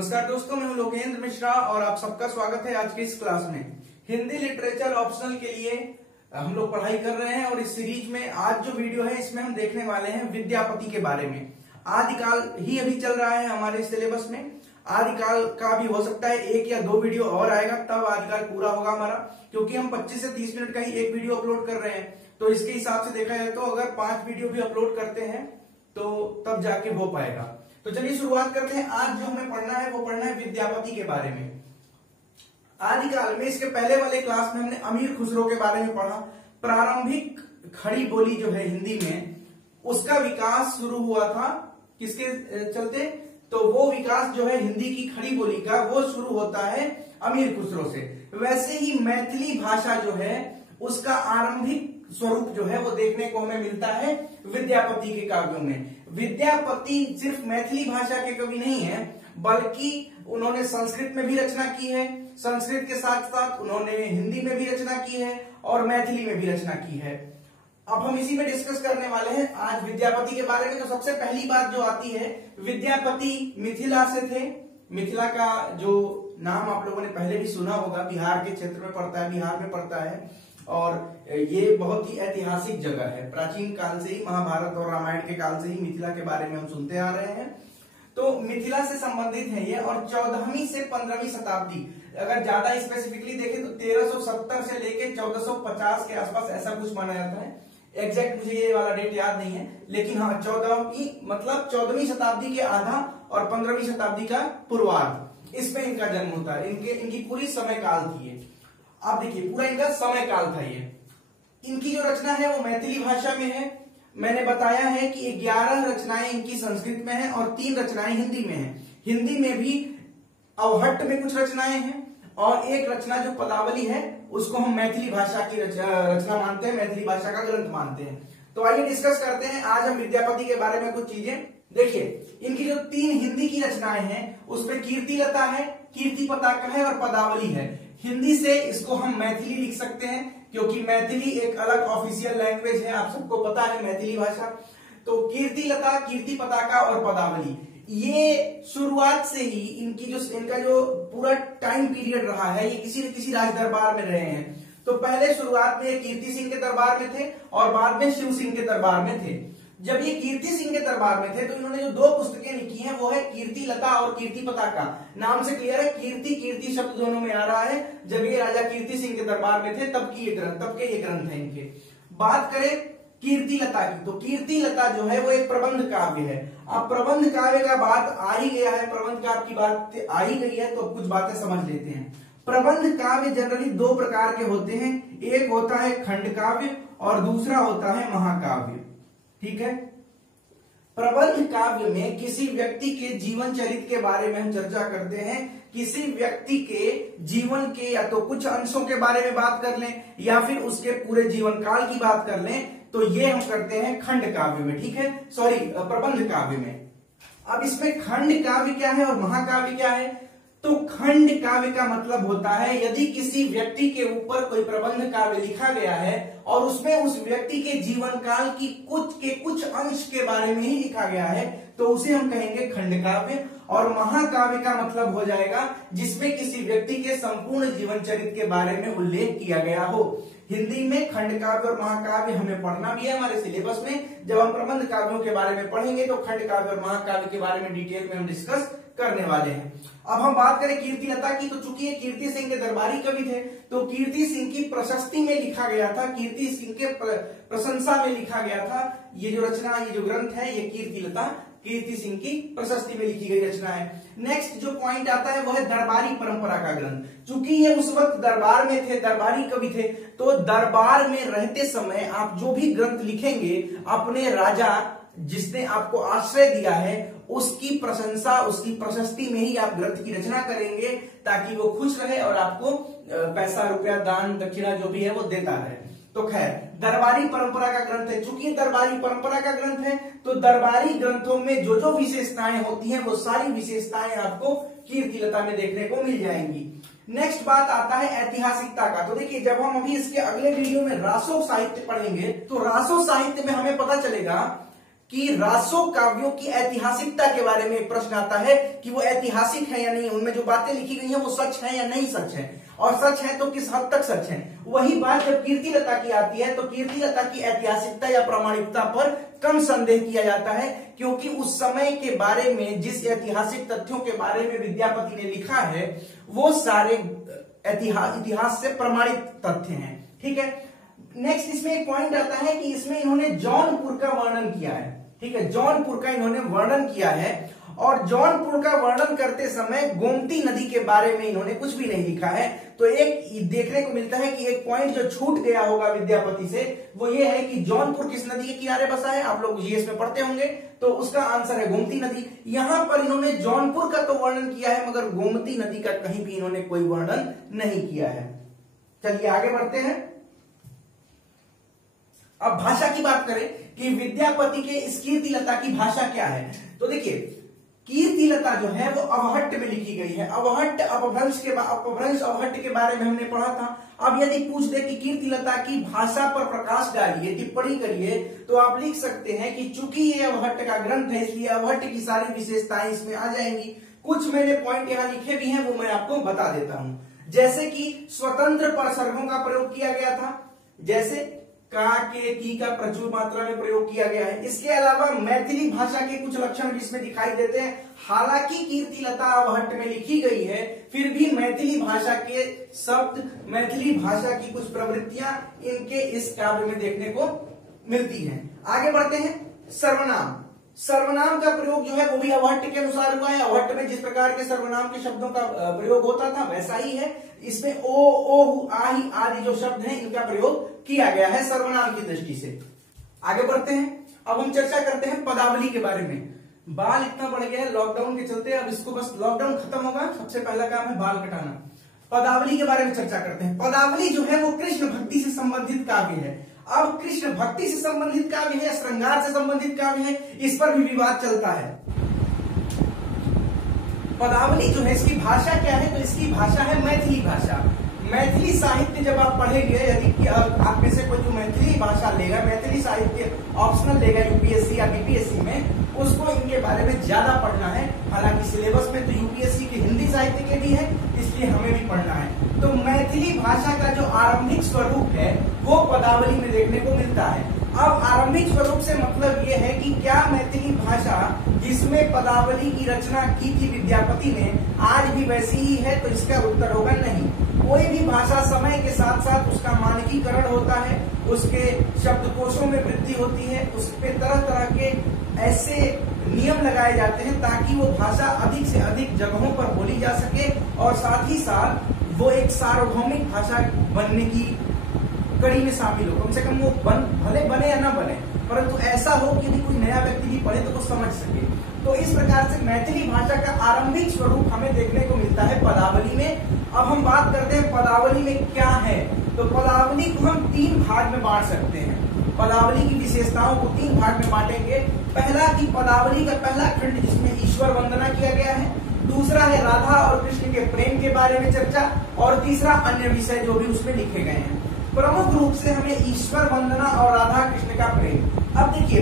नमस्कार दोस्तों, मैं हूं लोकेंद्र मिश्रा और आप सबका स्वागत है आज के इस क्लास में। हिंदी लिटरेचर ऑप्शनल के लिए हम लोग पढ़ाई कर रहे हैं और इस सीरीज में आज जो वीडियो है इसमें हम देखने वाले हैं विद्यापति के बारे में। आदिकाल ही अभी चल रहा है हमारे सिलेबस में। आदिकाल का भी हो सकता है एक या दो वीडियो और आएगा, तब आदिकाल पूरा होगा हमारा, क्योंकि हम 25 से 30 मिनट का ही एक वीडियो अपलोड कर रहे हैं। तो इसके हिसाब से देखा जाए तो अगर 5 वीडियो भी अपलोड करते हैं तो तब जाके हो पाएगा। तो चलिए शुरुआत करते हैं। आज जो हमें पढ़ना है वो पढ़ना है विद्यापति के बारे में। आदिकाल में इसके पहले वाले क्लास में हमने अमीर खुसरो के बारे में पढ़ा। प्रारंभिक खड़ी बोली जो है हिंदी में, उसका विकास शुरू हुआ था किसके चलते? तो वो विकास जो है हिंदी की खड़ी बोली का वो शुरू होता है अमीर खुसरो से। वैसे ही मैथिली भाषा जो है उसका आरंभिक स्वरूप जो है वो देखने को हमें मिलता है विद्यापति के काव्यों में। विद्यापति सिर्फ मैथिली भाषा के कवि नहीं है, बल्कि उन्होंने संस्कृत में भी रचना की है, संस्कृत के साथ साथ उन्होंने हिंदी में भी रचना की है और मैथिली में भी रचना की है। अब हम इसी में डिस्कस करने वाले हैं आज विद्यापति के बारे में। तो सबसे पहली बात जो आती है, विद्यापति मिथिला से थे। मिथिला का जो नाम आप लोगों ने पहले भी सुना होगा, बिहार के क्षेत्र में पड़ता है, बिहार में पड़ता है और ये बहुत ही ऐतिहासिक जगह है। प्राचीन काल से ही, महाभारत और रामायण के काल से ही मिथिला के बारे में हम सुनते आ रहे हैं। तो मिथिला से संबंधित है ये और 14वीं से 15वीं शताब्दी, अगर ज्यादा स्पेसिफिकली देखें तो 1370 से लेके 1450 के आसपास ऐसा कुछ माना जाता है। एग्जैक्ट मुझे ये वाला डेट याद नहीं है, लेकिन हाँ 14वीं शताब्दी के आधा और 15वीं शताब्दी का पूर्वार्ध, इसमें इनका जन्म होता है। इनकी पूरी समय काल थी ये। आप देखिए पूरा इनका समय काल था ये। इनकी जो रचना है वो मैथिली भाषा में है। मैंने बताया है कि 11 रचनाएं इनकी संस्कृत में है और 3 रचनाएं हिंदी में है। हिंदी में भी अवहट्ट में कुछ रचनाएं हैं और एक रचना जो पदावली है उसको हम मैथिली भाषा की रचना मानते हैं, मैथिली भाषा का ग्रंथ मानते हैं। तो आइए डिस्कस करते हैं आज हम विद्यापति के बारे में कुछ चीजें। देखिए इनकी जो 3 हिंदी की रचनाएं हैं उसमें कीर्तिलता है, कीर्ति पताका है और पदावली है। हिंदी से इसको हम मैथिली लिख सकते हैं क्योंकि मैथिली एक अलग ऑफिशियल लैंग्वेज है, आप सबको पता है मैथिली भाषा। तो कीर्तिलता, कीर्ति पताका और पदावली, ये शुरुआत से ही इनका जो पूरा टाइम पीरियड रहा है, ये किसी न किसी राज दरबार में रहे हैं। तो पहले शुरुआत में कीर्ति सिंह के दरबार में थे और बाद में शिव सिंह के दरबार में थे। जब ये कीर्ति सिंह के दरबार में थे तो इन्होंने जो 2 पुस्तकें लिखी हैं वो है कीर्तिलता और कीर्ति पताका। नाम से क्लियर है, कीर्ति शब्द दोनों में आ रहा है। जब ये राजा कीर्ति सिंह के दरबार में थे तब के ये ग्रंथ है इनके। बात करें कीर्तिलता की, तो कीर्तिलता जो है वो एक प्रबंध काव्य है। अब प्रबंध काव्य का बात आ ही गया है, प्रबंध काव्य की बात आ ही गई है, तो कुछ बातें समझ लेते हैं। प्रबंध काव्य जनरली 2 प्रकार के होते हैं, एक होता है खंड काव्य और दूसरा होता है महाकाव्य। ठीक है। प्रबंध काव्य में किसी व्यक्ति के जीवन चरित्र के बारे में हम चर्चा करते हैं। किसी व्यक्ति के जीवन के या तो कुछ अंशों के बारे में बात कर लें या फिर उसके पूरे जीवन काल की बात कर लें, तो ये हम करते हैं खंड काव्य में। ठीक है, सॉरी, प्रबंध काव्य में। अब इसमें खंड काव्य क्या है और महाकाव्य क्या है? तो खंड काव्य का मतलब होता है यदि किसी व्यक्ति के ऊपर कोई प्रबंध काव्य लिखा गया है और उसमें उस व्यक्ति के जीवन काल की कुछ अंश के बारे में ही लिखा गया है तो उसे हम कहेंगे खंड काव्य। और महाकाव्य का मतलब हो जाएगा जिसमें किसी व्यक्ति के संपूर्ण जीवन चरित्र के बारे में उल्लेख किया गया हो। हिंदी में खंड काव्य और महाकाव्य हमें पढ़ना भी है हमारे सिलेबस में। जब हम प्रबंध काव्यों के बारे में पढ़ेंगे तो खंड काव्य और महाकाव्य के बारे में डिटेल में हम डिस्कस करने वाले हैं। अब हम बात करें कीर्तिलता की, तो चूंकि ये कीर्ति सिंह के दरबारी कवि थे तो कीर्ति सिंह की प्रशस्ति में लिखा गया था, कीर्ति सिंह के प्रशंसा में लिखा गया था। ये जो रचना, ये जो ग्रंथ है, ये कीर्तिलता कीर्ति सिंह की प्रशस्ति में लिखी गई रचना है। नेक्स्ट जो पॉइंट आता है वो है दरबारी परंपरा का ग्रंथ। चूंकि ये उस वक्त दरबार में थे, दरबारी कवि थे, तो दरबार में रहते समय आप जो भी ग्रंथ लिखेंगे अपने राजा जिसने आपको आश्रय दिया है उसकी प्रशंसा, उसकी प्रशस्ति में ही आप ग्रंथ की रचना करेंगे ताकि वो खुश रहे और आपको पैसा, रुपया, दान, दक्षिणा जो भी है वो देता रहे। तो खैर दरबारी परंपरा का ग्रंथ है। चूंकि दरबारी परंपरा का ग्रंथ है तो दरबारी ग्रंथों में जो जो विशेषताएं होती हैं वो सारी विशेषताएं आपको कीर्तिलता में देखने को मिल जाएंगी। नेक्स्ट बात आता है ऐतिहासिकता का। तो देखिए जब हम अभी इसके अगले वीडियो में रासो साहित्य पढ़ेंगे तो रासो साहित्य में हमें पता चलेगा कि रासो काव्यों की ऐतिहासिकता के बारे में एक प्रश्न आता है कि वो ऐतिहासिक है या नहीं, उनमें जो बातें लिखी गई हैं वो सच है या नहीं सच है, और सच है तो किस हद तक सच है। वही बात जब कीर्तिलता की आती है तो कीर्तिलता की ऐतिहासिकता या प्रामाणिकता पर कम संदेह किया जाता है, क्योंकि उस समय के बारे में जिस ऐतिहासिक तथ्यों के बारे में विद्यापति ने लिखा है वो सारे इतिहास से प्रमाणित तथ्य हैं। ठीक है, नेक्स्ट इसमें एक पॉइंट आता है कि इसमें इन्होंने जौनपुर का वर्णन किया है। ठीक है, जौनपुर का इन्होंने वर्णन किया है, और जौनपुर का वर्णन करते समय गोमती नदी के बारे में इन्होंने कुछ भी नहीं लिखा है। तो एक देखने को मिलता है कि एक पॉइंट जो छूट गया होगा विद्यापति से वो ये है कि जौनपुर किस नदी के किनारे बसा है, आप लोग जीएस में पढ़ते होंगे, तो उसका आंसर है गोमती नदी। यहां पर इन्होंने जौनपुर का तो वर्णन किया है मगर गोमती नदी का कहीं भी इन्होंने कोई वर्णन नहीं किया है। चलिए आगे बढ़ते हैं। अब भाषा की बात करें कि विद्यापति के इस कीर्तिलता की भाषा क्या है, तो देखिए कीर्तिलता जो है वो अवहट्ट में लिखी गई है। अवहट्ट अपभ्रंश अवहट्ट के बारे में हमने पढ़ा था। अब यदि पूछ दे कि कीर्तिलता की भाषा पर प्रकाश डालिए, टिप्पणी करिए, तो आप लिख सकते हैं कि चूंकि ये अवहट्ट का ग्रंथ है इसलिए अवहट्ट की सारी विशेषताएं इसमें आ जाएंगी। कुछ मैंने पॉइंट यहाँ लिखे भी हैं वो मैं आपको बता देता हूं, जैसे कि स्वतंत्र परसर्गों का प्रयोग किया गया था, जैसे का के की का प्रचुर मात्रा में प्रयोग किया गया है। इसके अलावा मैथिली भाषा के कुछ लक्षण भी इसमें दिखाई देते हैं। हालांकि कीर्तिलता अवहट्ट में लिखी गई है फिर भी मैथिली भाषा के शब्द, मैथिली भाषा की कुछ प्रवृत्तियां इनके इस काव्य में देखने को मिलती हैं। आगे बढ़ते हैं। सर्वनाम, सर्वनाम का प्रयोग जो है वो भी अवहट्ट के अनुसार हुआ है। अवहट्ट में जिस प्रकार के सर्वनाम के शब्दों का प्रयोग होता था वैसा ही है। इसमें ओ, ओहु, आही आदि जो शब्द हैं इनका प्रयोग किया गया है सर्वनाम की दृष्टि से। आगे बढ़ते हैं। अब हम चर्चा करते हैं पदावली के बारे में। बाल इतना बढ़ गया है लॉकडाउन के चलते, अब इसको बस लॉकडाउन खत्म होगा सबसे पहला काम है बाल कटाना। पदावली के बारे में चर्चा करते हैं। पदावली जो है वो कृष्ण भक्ति से संबंधित काव्य है। अब कृष्ण भक्ति से संबंधित काव्य है, श्रृंगार से संबंधित काव्य है, इस पर भी विवाद चलता है। पदावली जो है इसकी भाषा क्या है, तो इसकी भाषा है मैथिली भाषा। मैथिली साहित्य जब आप पढ़ेंगे, यदि आप में से कोई जो मैथिली भाषा लेगा, मैथिली साहित्य ऑप्शनल लेगा यूपीएससी या बीपीएससी में, उसको इनके बारे में ज्यादा पढ़ना है। हालांकि सिलेबस में तो यूपीएससी के हिंदी साहित्य के भी है, इसलिए हमें भी पढ़ना है। तो मैथिली भाषा का जो आरंभिक स्वरूप है वो पदावली में देखने को मिलता है। अब आरंभिक स्वरूप से मतलब ये है कि क्या मैथिली भाषा जिसमें पदावली की रचना की थी विद्यापति ने आज भी वैसी ही है, तो इसका उत्तर होगा नहीं। कोई भी भाषा समय के साथ साथ उसका मानकीकरण होता है, उसके शब्दकोशों में वृद्धि होती है, उस पे तरह तरह के ऐसे नियम लगाए जाते हैं ताकि वो भाषा अधिक से अधिक जगहों पर बोली जा सके और साथ ही साथ वो एक सार्वभौमिक भाषा बनने की कड़ी में शामिल हो। कम से कम वो भले बने या ना बने, परंतु ऐसा हो कि यदि कोई नया व्यक्ति भी पढ़े तो वो समझ सके। तो इस प्रकार से मैथिली भाषा का आरंभिक स्वरूप हमें देखने को मिलता है पदावली में। अब हम बात करते हैं पदावली में क्या है, तो पदावली को हम 3 भाग में बांट सकते हैं। पदावली की विशेषताओं को 3 भाग में बांटेंगे। पहला कि पदावली का पहला खंड जिसमें ईश्वर वंदना किया गया है, दूसरा है राधा और कृष्ण के प्रेम के बारे में चर्चा, और तीसरा अन्य विषय जो भी उसमें लिखे गए हैं। प्रमुख रूप से हमें ईश्वर वंदना और राधा कृष्ण का प्रेम। अब देखिए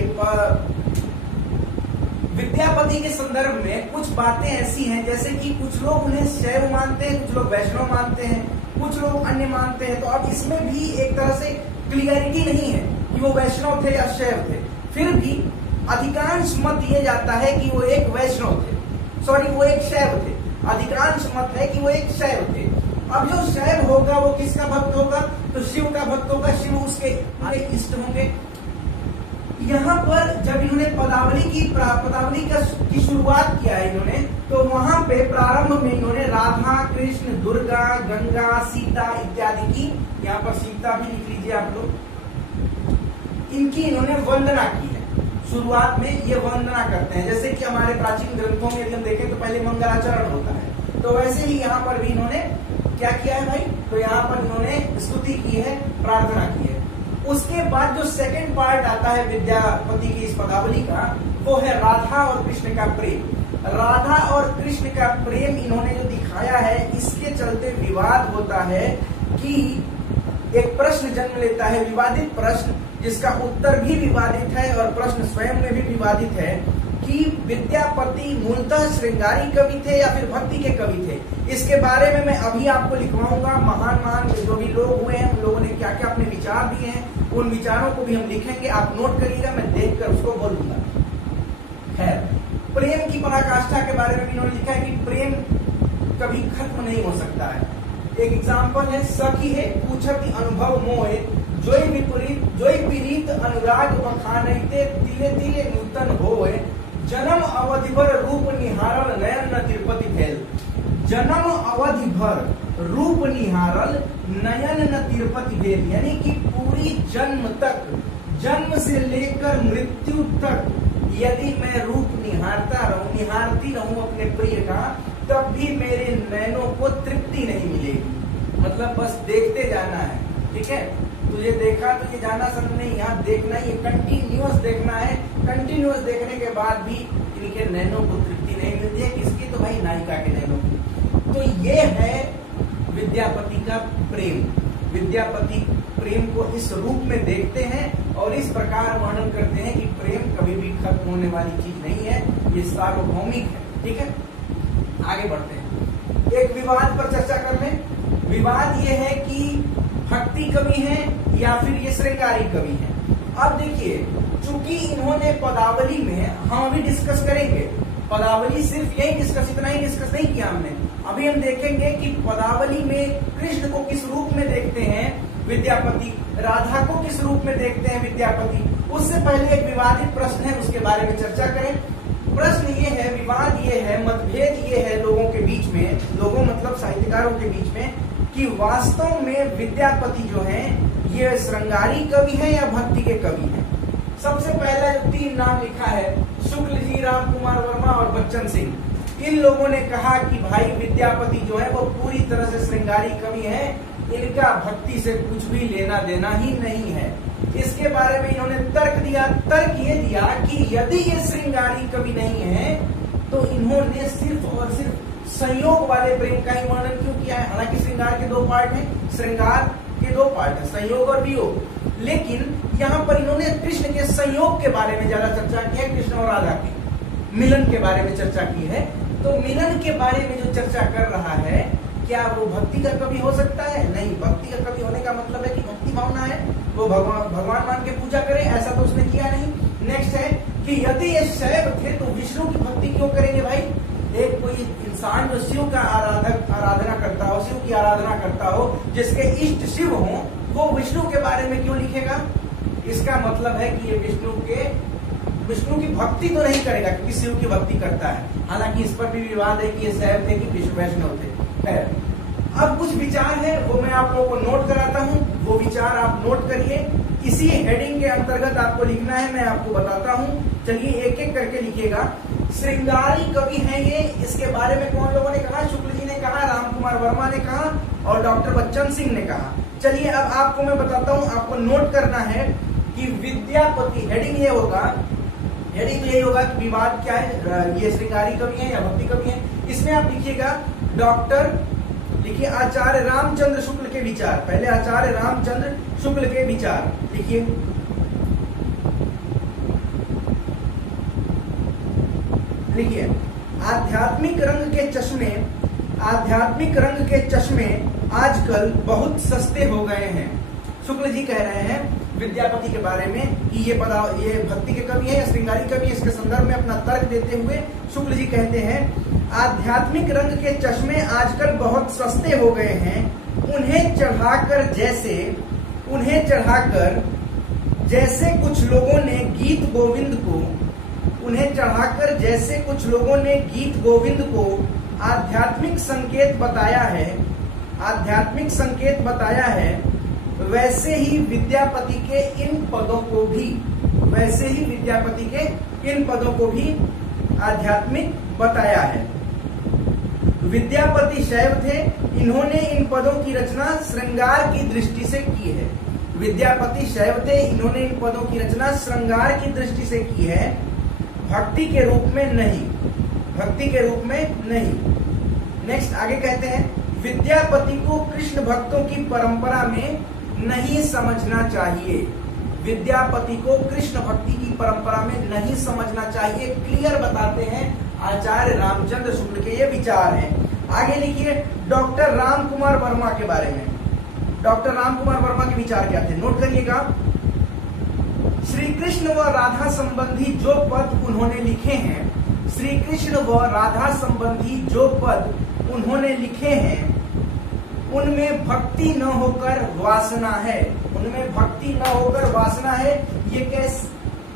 विद्यापति के संदर्भ में कुछ बातें ऐसी हैं जैसे कि कुछ लोग उन्हें शैव मानते हैं, कुछ लोग वैष्णव मानते हैं, कुछ लोग अन्य मानते हैं। तो अब इसमें भी एक तरह से क्लियरिटी नहीं है कि वो वैष्णव थे या शैव थे। फिर भी अधिकांश मत ये जाता है कि वो एक वैष्णव थे, वो एक शैव थे। अधिकांश मत है कि वो एक शैव थे। अब जो शैव होगा वो किसका भक्त होगा, तो शिव का भक्त होगा, शिव उसके इष्ट होंगे। यहाँ पर जब इन्होंने पदावली की शुरुआत किया है इन्होंने, तो वहां पे प्रारंभ में इन्होंने राधा कृष्ण दुर्गा गंगा सीता इत्यादि की, यहाँ पर सीता भी लिख लीजिए आप लोग, इनकी इन्होंने वंदना की है। शुरुआत में ये वंदना करते हैं, जैसे कि हमारे प्राचीन ग्रंथों में यदि हम देखें तो पहले मंगलाचरण होता है, तो वैसे ही यहाँ पर भी इन्होंने क्या किया है भाई, तो यहाँ पर इन्होंने स्तुति की है, प्रार्थना की है। उसके बाद जो सेकंड पार्ट आता है विद्यापति की इस पदावली का, वो है राधा और कृष्ण का प्रेम। राधा और कृष्ण का प्रेम इन्होंने जो दिखाया है, इसके चलते विवाद होता है कि एक प्रश्न जन्म लेता है, विवादित प्रश्न, जिसका उत्तर भी विवादित है और प्रश्न स्वयं में भी विवादित है कि विद्यापति मूलतः श्रृंगारी कवि थे या फिर भक्ति के कवि थे। इसके बारे में मैं अभी आपको लिखवाऊंगा। महान महान जो भी लोग हुए हैं उन लोगों ने क्या क्या अपने विचार दिए हैं, उन विचारों को भी हम लिखेंगे, आप नोट करिएगा, मैं देखकर उसको बोलूंगा। खैर, प्रेम की पराकाष्ठा के बारे में भी इन्होंने लिखा है कि प्रेम कभी खत्म नहीं हो सकता है। एक एग्जाम्पल है, सखी है पूछती अनुभव मोहे, जोई विपरीत जोई पीड़ित अनुराग बखानते, तिले तिले नूतन होए, जन्म अवधि भर रूप निहारल नयन न तिरुपति भेल। जन्म अवधि भर रूप निहारल नयन न तिरुपति भेल, यानी कि पूरी जन्म तक, जन्म से लेकर मृत्यु तक यदि मैं रूप निहारती रहूं अपने प्रिय का, तब भी मेरे नयनों को तृप्ति नहीं मिलेगी। मतलब बस देखते जाना है, ठीक है। तुझे देखा तो ये जाना समझ नहीं, यहाँ देखना, ये कंटिन्यूअस देखना है। कंटिन्यूअस देखने के बाद भी इनके नैनों को तृप्ति नहीं मिलती है। किसकी? तो भाई नायिका के नैनों की। तो ये है विद्यापति का प्रेम। विद्यापति प्रेम को इस रूप में देखते हैं और इस प्रकार वर्णन करते हैं कि प्रेम कभी भी खत्म होने वाली चीज नहीं है, ये सार्वभौमिक है, ठीक है। आगे बढ़ते हैं, एक विवाद पर चर्चा कर लें। विवाद ये है कि भक्ति कवि है या फिर ये श्रृंगारी कवि है। अब देखिए, चूंकि इन्होंने पदावली में, हम अभी डिस्कस करेंगे पदावली, सिर्फ यही डिस्कस, इतना ही डिस्कस नहीं किया हमने। अभी हम देखेंगे कि पदावली में कृष्ण को किस रूप में देखते हैं विद्यापति, राधा को किस रूप में देखते हैं विद्यापति। उससे पहले एक विवादित प्रश्न है, उसके बारे में चर्चा करें। प्रश्न ये है, विवाद ये है, मतभेद ये है लोगों के बीच में, लोगों मतलब साहित्यकारों के बीच में, कि वास्तव में विद्यापति जो हैं ये श्रृंगारी कवि हैं या भक्ति के कवि हैं। सबसे पहला जो 3 नाम लिखा है, शुक्ल जी, राम कुमार वर्मा और बच्चन सिंह, इन लोगों ने कहा कि भाई विद्यापति जो है वो पूरी तरह से श्रृंगारी कवि हैं, इनका भक्ति से कुछ भी लेना देना ही नहीं है। इसके बारे में इन्होंने तर्क दिया। तर्क ये दिया कि यदि ये श्रृंगारी कवि नहीं है तो इन्होंने सिर्फ और सिर्फ संयोग वाले प्रेम का ही वर्णन क्यों किया है। हालांकि श्रृंगार के 2 पार्ट हैं, श्रृंगार के 2 पार्ट हैं, संयोग और वियोग, लेकिन यहाँ पर इन्होंने कृष्ण के संयोग के बारे में ज्यादा चर्चा की है, कृष्ण और राधा के मिलन के बारे में चर्चा की है। तो मिलन के बारे में जो चर्चा कर रहा है, क्या वो भक्ति का कवि हो सकता है? नहीं, भक्ति का कवि होने का मतलब है कि भक्ति भावना है, वो भगवान मान के पूजा करे, ऐसा तो उसने किया नहीं। नेक्स्ट है कि यदि ये शैव थे तो विष्णु की भक्ति क्यों करेंगे भाई। एक कोई इंसान जो शिव का आराधना करता हो, शिव की आराधना करता हो, जिसके इष्ट शिव हो, वो विष्णु के बारे में क्यों लिखेगा। इसका मतलब है कि ये विष्णु की भक्ति तो नहीं करेगा क्योंकि शिव की भक्ति करता है। हालांकि इस पर भी विवाद है कि ये शैव थे कि वैष्णव थे। अब कुछ विचार है वो मैं आप लोगों को नोट कराता हूँ, वो विचार आप नोट करिए। इसी हेडिंग के अंतर्गत आपको लिखना है, मैं आपको बताता हूँ। चलिए एक एक करके लिखिएगा। श्रृंगारी कवि हैं ये, इसके बारे में कौन लोगों ने कहा? शुक्ल जी ने कहा, राम कुमार वर्मा ने कहा और डॉक्टर बच्चन सिंह ने कहा। चलिए अब आपको मैं बताता हूँ, आपको नोट करना है कि विद्यापति, हेडिंग ये होगा, हेडिंग यही होगा कि विवाद क्या है, ये श्रृंगारी कवि हैं या भक्ति कवि हैं। इसमें आप लिखिएगा डॉक्टर, लिखिए आचार्य रामचंद्र शुक्ल के विचार। पहले आचार्य रामचंद्र शुक्ल के विचार लिखिए। लिखिए, आध्यात्मिक रंग के चश्मे आजकल बहुत सस्ते हो गए हैं। शुक्ल जी कह रहे हैं विद्यापति के बारे में कि ये भक्ति के कवि है या श्रृंगारी कवि है। इसके संदर्भ में अपना तर्क देते हुए शुक्ल जी कहते हैं, आध्यात्मिक रंग के चश्मे आजकल बहुत सस्ते हो गए हैं। उन्हें चढ़ाकर जैसे कुछ लोगों ने गीत गोविंद को आध्यात्मिक संकेत बताया है, वैसे ही विद्यापति के इन पदों को भी आध्यात्मिक बताया है। विद्यापति शैव थे, इन्होंने इन पदों की रचना श्रृंगार की दृष्टि से की है। विद्यापति शैव थे, इन्होंने इन पदों की रचना श्रृंगार की दृष्टि से की है, भक्ति के रूप में नहीं। नेक्स्ट आगे कहते हैं, विद्यापति को कृष्ण भक्तों की परंपरा में नहीं समझना चाहिए। विद्यापति को कृष्ण भक्ति की परंपरा में नहीं समझना चाहिए, क्लियर बताते हैं आचार्य रामचंद्र शुक्ल के ये विचार हैं। आगे लिखिए डॉक्टर राम कुमार वर्मा के बारे में। डॉक्टर राम कुमार वर्मा के विचार क्या थे, नोट करिएगा। श्री कृष्ण व राधा संबंधी जो पद उन्होंने लिखे हैं, श्री कृष्ण व राधा संबंधी जो पद उन्होंने लिखे हैं, उनमें भक्ति न होकर वासना है। उनमें भक्ति न होकर वासना है।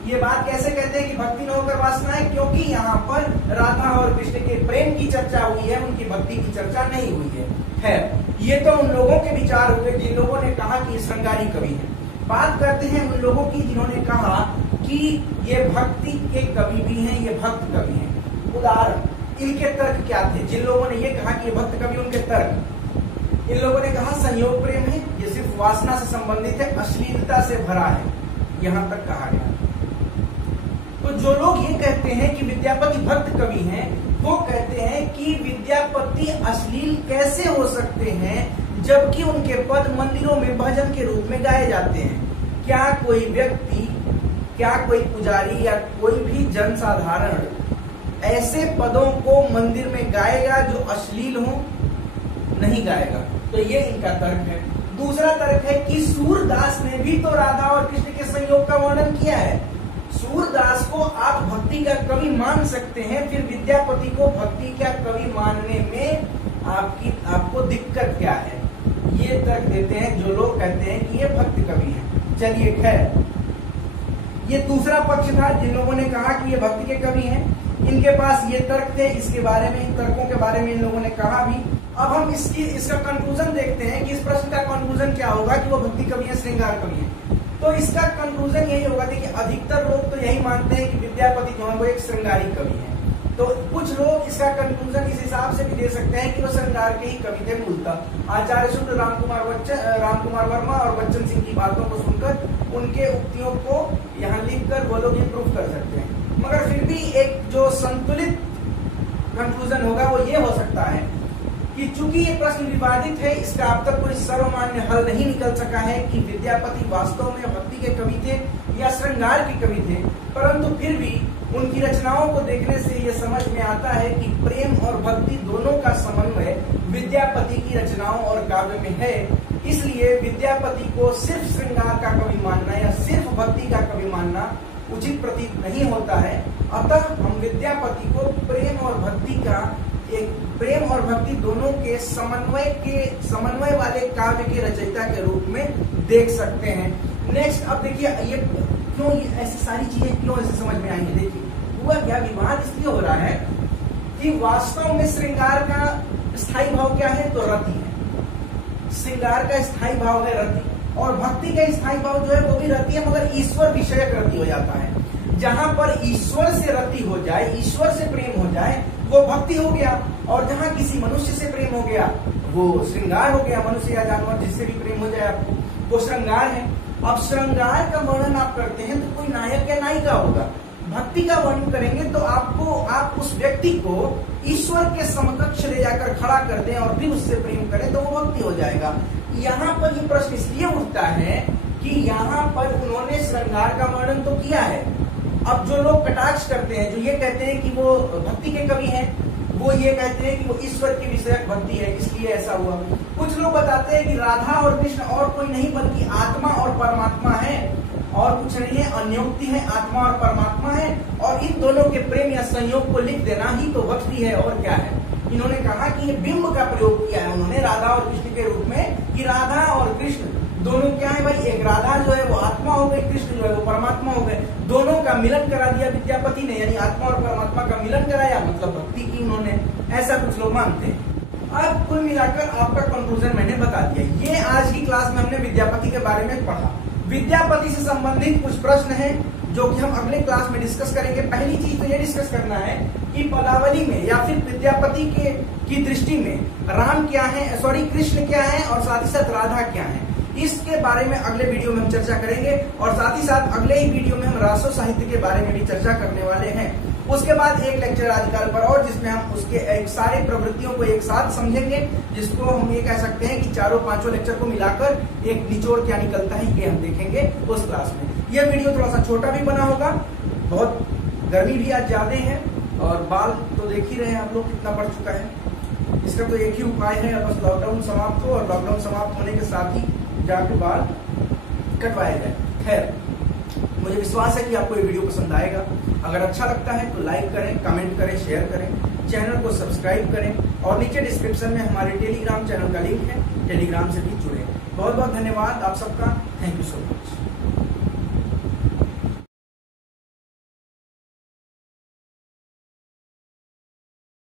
ये बात कैसे कहते हैं कि भक्ति न होकर वासना है? क्योंकि यहाँ पर राधा और कृष्ण के प्रेम की चर्चा हुई है, उनकी भक्ति की चर्चा नहीं हुई है। खैर, ये तो उन लोगों के विचार हुए जिन लोगों ने कहा कि श्रृंगारी कवि है। बात करते हैं उन लोगों की जिन्होंने कहा कि ये भक्ति के कवि भी हैं, ये भक्त कवि हैं। उदाहरण, इनके तर्क क्या थे? जिन लोगों ने ये कहा कि ये भक्त कवि, उनके तर्क, इन लोगों ने कहा संयोग प्रेम है, ये सिर्फ वासना से संबंधित है, अश्लीलता से भरा है, यहां तक कहा गया। तो जो लोग ये कहते हैं कि विद्यापति भक्त कवि हैं, वो कहते हैं कि विद्यापति अश्लील कैसे हो सकते हैं जबकि उनके पद मंदिरों में भजन के रूप में गाए जाते हैं। क्या कोई व्यक्ति, क्या कोई पुजारी या कोई भी जनसाधारण ऐसे पदों को मंदिर में गाएगा जो अश्लील हो? नहीं गाएगा। तो ये इनका तर्क है। दूसरा तर्क है कि सूरदास ने भी तो राधा और कृष्ण के संयोग का वर्णन किया है। सूरदास को आप भक्ति का कवि मान सकते हैं, फिर विद्यापति को भक्ति का कवि मानने में आपको दिक्कत क्या है? ये तर्क देते हैं जो लोग कहते हैं कि ये भक्त कवि हैं। चलिए खैर, ये दूसरा पक्ष था जिन लोगों ने कहा कि ये भक्ति के कवि हैं। इनके पास ये तर्क थे, इसके बारे में, इन तर्कों के बारे में इन लोगों ने कहा भी। अब हम इसका कंक्लूजन देखते हैं कि इस प्रश्न का कंक्लूजन क्या होगा कि वो भक्ति कवि है, श्रृंगार कवि है। तो इसका कंक्लूजन यही होगा। देखिए, अधिकतर लोग तो यही मानते हैं कि विद्यापति जो है वो एक श्रृंगारी कवि है। तो कुछ लोग इसका कंक्लूजन इस हिसाब से भी दे सकते हैं कि वो श्रृंगार के ही कवि थे मूलतः। आचार्य शुक्ल, राम कुमार वर्मा और बच्चन सिंह की बातों को सुनकर उनके उक्तियों को यहाँ लिखकर वो लोग इम्प्रूव कर सकते हैं। मगर फिर भी एक जो संतुलित कंक्लूजन होगा वो ये हो सकता है कि चूंकि ये प्रश्न विवादित है, इसका अब तक कोई सर्वमान्य हल नहीं निकल सका है कि विद्यापति वास्तव में भक्ति के कवि थे या श्रृंगार के कवि थे, परंतु फिर भी उनकी रचनाओं को देखने से ये समझ में आता है कि प्रेम और भक्ति दोनों का समन्वय विद्यापति की रचनाओं और काव्य में है। इसलिए विद्यापति को सिर्फ श्रृंगार का कवि मानना या सिर्फ भक्ति का कवि मानना उचित प्रतीत नहीं होता है। अतः हम विद्यापति को प्रेम और भक्ति दोनों के समन्वय वाले काव्य के रचयिता के रूप में देख सकते हैं। नेक्स्ट, अब देखिए ये क्यों ऐसी सारी चीजें क्यों ऐसे समझ में आएंगे। देखिए, हुआ क्या, विवाद इसलिए हो रहा है कि वास्तव में श्रृंगार का स्थायी भाव क्या है? तो रति है। श्रृंगार का स्थायी भाव है रति, और भक्ति का स्थायी भाव जो है वो भी रति है, मगर ईश्वर विषयक रति हो जाता है। जहां पर ईश्वर से रति हो जाए, ईश्वर से प्रेम हो जाए, वो भक्ति हो गया। और जहां किसी मनुष्य से प्रेम हो गया, वो श्रृंगार हो गया। मनुष्य या जानवर जिससे भी प्रेम हो जाए आपको, वो श्रृंगार है। अब श्रृंगार का वर्णन आप करते हैं तो कोई नायक या नायिका होगा। भक्ति का वर्णन करेंगे तो आप उस व्यक्ति को ईश्वर के समकक्ष ले जाकर खड़ा कर दें और फिर उससे प्रेम करें तो वो भक्ति हो जाएगा। यहाँ पर ये प्रश्न इसलिए उठता है कि यहाँ पर उन्होंने श्रृंगार का वर्णन तो किया है। अब जो लोग कटाक्ष करते हैं, जो ये कहते हैं कि वो भक्ति के कवि हैं, वो ये कहते हैं कि वो ईश्वर की विषयक भक्ति है, इसलिए ऐसा हुआ। कुछ लोग बताते हैं कि राधा और कृष्ण और कोई नहीं बल्कि आत्मा और परमात्मा है, और कुछ नहीं है, अन्योक्ति है, आत्मा और परमात्मा है, और इन दोनों के प्रेम या संयोग को लिख देना ही तो भक्ति है। और क्या है, इन्होंने कहा कि ये बिंब का प्रयोग किया है उन्होंने राधा और कृष्ण के रूप में, कि राधा और कृष्ण दोनों क्या है भाई, एक राधा जो है वो आत्मा हो गई, कृष्ण जो है वो परमात्मा हो गए, दोनों का मिलन करा दिया विद्यापति ने, यानी आत्मा और परमात्मा का मिलन कराया, मतलब भक्ति की उन्होंने, ऐसा कुछ लोग मानते हैं। अब कुल मिलाकर आपका कंक्लूजन मैंने बता दिया। ये आज की क्लास में हमने विद्यापति के बारे में पढ़ा। विद्यापति से संबंधित कुछ प्रश्न हैं जो कि हम अगले क्लास में डिस्कस करेंगे। पहली चीज तो ये डिस्कस करना है कि पदावली में या फिर विद्यापति की दृष्टि में राम क्या है, कृष्ण क्या है, और साथ ही साथ राधा क्या है, इसके बारे में अगले वीडियो में हम चर्चा करेंगे। और साथ ही साथ अगले ही वीडियो में हम रासो साहित्य के बारे में भी चर्चा करने वाले हैं। उसके बाद एक लेक्चर आदिकाल पर और, जिसमें हम उसके सारे प्रवृत्तियों को एक साथ समझेंगे, जिसको हम ये कह सकते हैं कि चारों पांचों लेक्चर को मिलाकर एक निचोड़ क्या निकलता है ये हम देखेंगे उस क्लास में। यह वीडियो थोड़ा सा छोटा भी बना होगा, बहुत गर्मी भी आज ज्यादा है और बाल तो देख ही रहे हैं आप लोग कितना बढ़ चुका है। इसका तो एक ही उपाय है, बस लॉकडाउन समाप्त हो और लॉकडाउन समाप्त होने के साथ ही जाके बाल कटवाए जाए। खैर, मुझे विश्वास है कि आपको ये वीडियो पसंद आएगा। अगर अच्छा लगता है तो लाइक करें, कमेंट करें, शेयर करें, चैनल को सब्सक्राइब करें और नीचे डिस्क्रिप्शन में हमारे टेलीग्राम चैनल का लिंक है, टेलीग्राम से भी जुड़े। बहुत बहुत धन्यवाद आप सबका। Thank you so much.